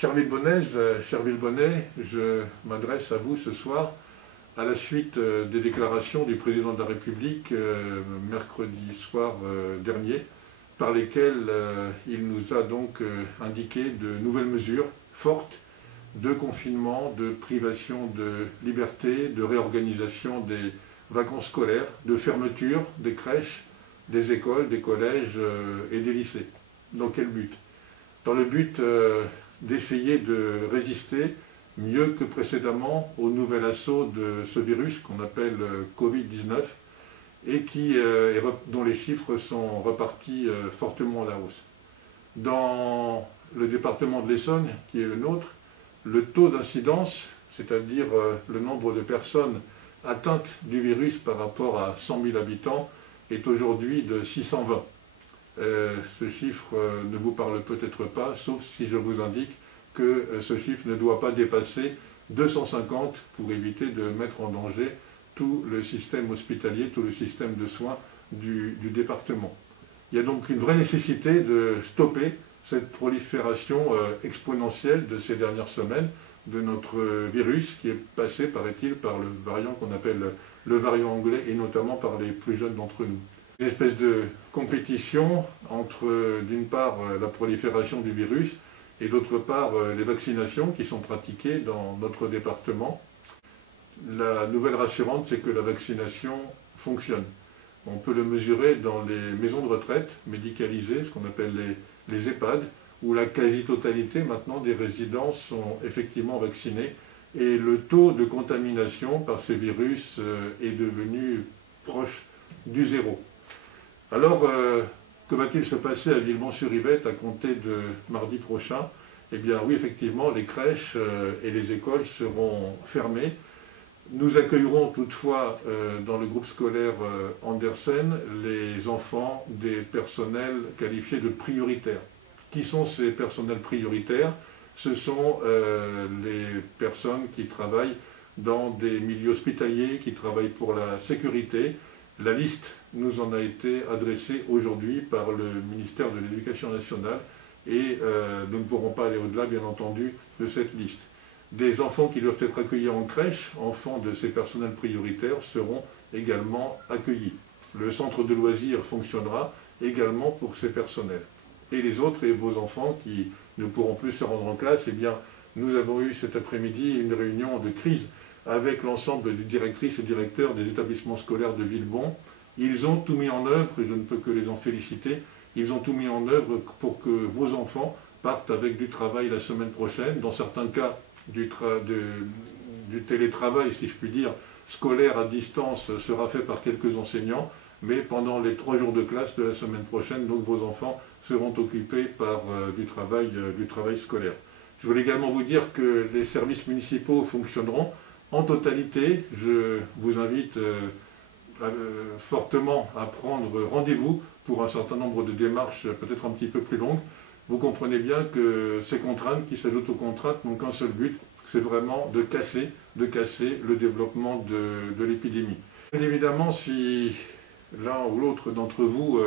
Cher Villebonnet, je m'adresse à vous ce soir à la suite des déclarations du président de la République mercredi soir dernier, par lesquelles il nous a donc indiqué de nouvelles mesures fortes de confinement, de privation de liberté, de réorganisation des vacances scolaires, de fermeture des crèches, des écoles, des collèges et des lycées. Dans quel but? Dans le but d'essayer de résister mieux que précédemment au nouvel assaut de ce virus qu'on appelle Covid-19 et dont les chiffres sont repartis fortement à la hausse. Dans le département de l'Essonne, qui est le nôtre, le taux d'incidence, c'est-à-dire le nombre de personnes atteintes du virus par rapport à 100 000 habitants, est aujourd'hui de 620. Ce chiffre ne vous parle peut-être pas, sauf si je vous indique que ce chiffre ne doit pas dépasser 250 pour éviter de mettre en danger tout le système hospitalier, tout le système de soins du département. Il y a donc une vraie nécessité de stopper cette prolifération exponentielle de ces dernières semaines de notre virus qui est passé, paraît-il, par le variant qu'on appelle le variant anglais et notamment par les plus jeunes d'entre nous. Une espèce de compétition entre, d'une part, la prolifération du virus et d'autre part, les vaccinations qui sont pratiquées dans notre département. La nouvelle rassurante, c'est que la vaccination fonctionne. On peut le mesurer dans les maisons de retraite médicalisées, ce qu'on appelle les EHPAD, où la quasi-totalité maintenant des résidents sont effectivement vaccinés et le taux de contamination par ce virus est devenu proche du zéro. Alors, que va-t-il se passer à Villemont-sur-Yvette à compter de mardi prochain? Eh bien oui, effectivement, les crèches et les écoles seront fermées. Nous accueillerons toutefois dans le groupe scolaire Andersen les enfants des personnels qualifiés de prioritaires. Qui sont ces personnels prioritaires? Ce sont les personnes qui travaillent dans des milieux hospitaliers, qui travaillent pour la sécurité. La liste nous en a été adressée aujourd'hui par le ministère de l'Éducation nationale et nous ne pourrons pas aller au-delà, bien entendu, de cette liste. Des enfants qui doivent être accueillis en crèche, enfants de ces personnels prioritaires, seront également accueillis. Le centre de loisirs fonctionnera également pour ces personnels. Et les autres et vos enfants qui ne pourront plus se rendre en classe, eh bien, nous avons eu cet après-midi une réunion de crise avec l'ensemble des directrices et directeurs des établissements scolaires de Villemont. Ils ont tout mis en œuvre, et je ne peux que les en féliciter, ils ont tout mis en œuvre pour que vos enfants partent avec du travail la semaine prochaine, dans certains cas du télétravail, si je puis dire, scolaire à distance sera fait par quelques enseignants, mais pendant les 3 jours de classe de la semaine prochaine, donc vos enfants seront occupés par du travail scolaire. Je voulais également vous dire que les services municipaux fonctionneront en totalité. Je vous invite fortement à prendre rendez-vous pour un certain nombre de démarches peut-être un petit peu plus longues. Vous comprenez bien que ces contraintes qui s'ajoutent aux contraintes n'ont qu'un seul but, c'est vraiment de casser le développement de l'épidémie. Bien évidemment, si l'un ou l'autre d'entre vous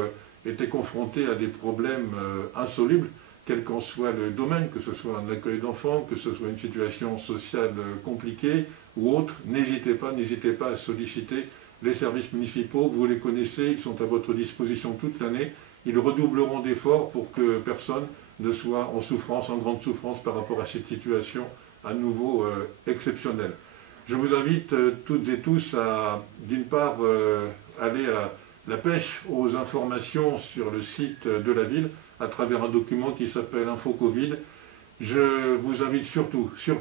était confronté à des problèmes insolubles, quel qu'en soit le domaine, que ce soit un accueil d'enfants, que ce soit une situation sociale compliquée ou autre, n'hésitez pas à solliciter les services municipaux, vous les connaissez, ils sont à votre disposition toute l'année. Ils redoubleront d'efforts pour que personne ne soit en souffrance, en grande souffrance par rapport à cette situation à nouveau exceptionnelle. Je vous invite toutes et tous à, d'une part, aller à la pêche aux informations sur le site de la ville à travers un document qui s'appelle Info Covid. Je vous invite surtout, cher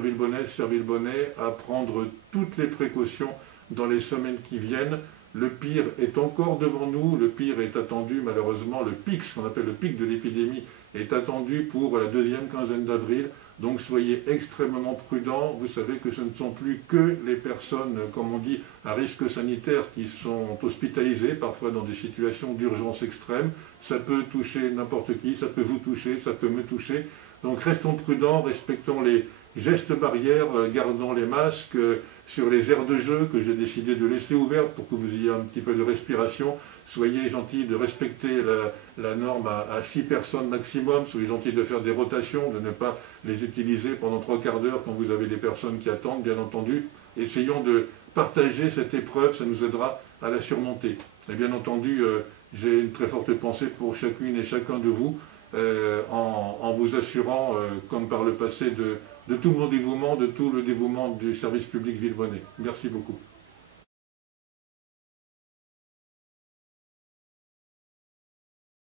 Villebonnet, à prendre toutes les précautions dans les semaines qui viennent. Le pire est encore devant nous, le pire est attendu malheureusement, le pic, ce qu'on appelle le pic de l'épidémie, est attendu pour la deuxième quinzaine d'avril. Donc soyez extrêmement prudents. Vous savez que ce ne sont plus que les personnes, comme on dit, à risque sanitaire qui sont hospitalisées, parfois dans des situations d'urgence extrême. Ça peut toucher n'importe qui, ça peut vous toucher, ça peut me toucher. Donc restons prudents, respectons les gestes barrières, gardons les masques, sur les aires de jeu que j'ai décidé de laisser ouvertes pour que vous ayez un petit peu de respiration. Soyez gentils de respecter la norme à 6 personnes maximum. Soyez gentils de faire des rotations, de ne pas les utiliser pendant 3/4 d'heure quand vous avez des personnes qui attendent, bien entendu. Essayons de partager cette épreuve, ça nous aidera à la surmonter. Et bien entendu, j'ai une très forte pensée pour chacune et chacun de vous, en vous assurant, comme par le passé, de tout mon dévouement, de tout le dévouement du service public Villebonnais. Merci beaucoup.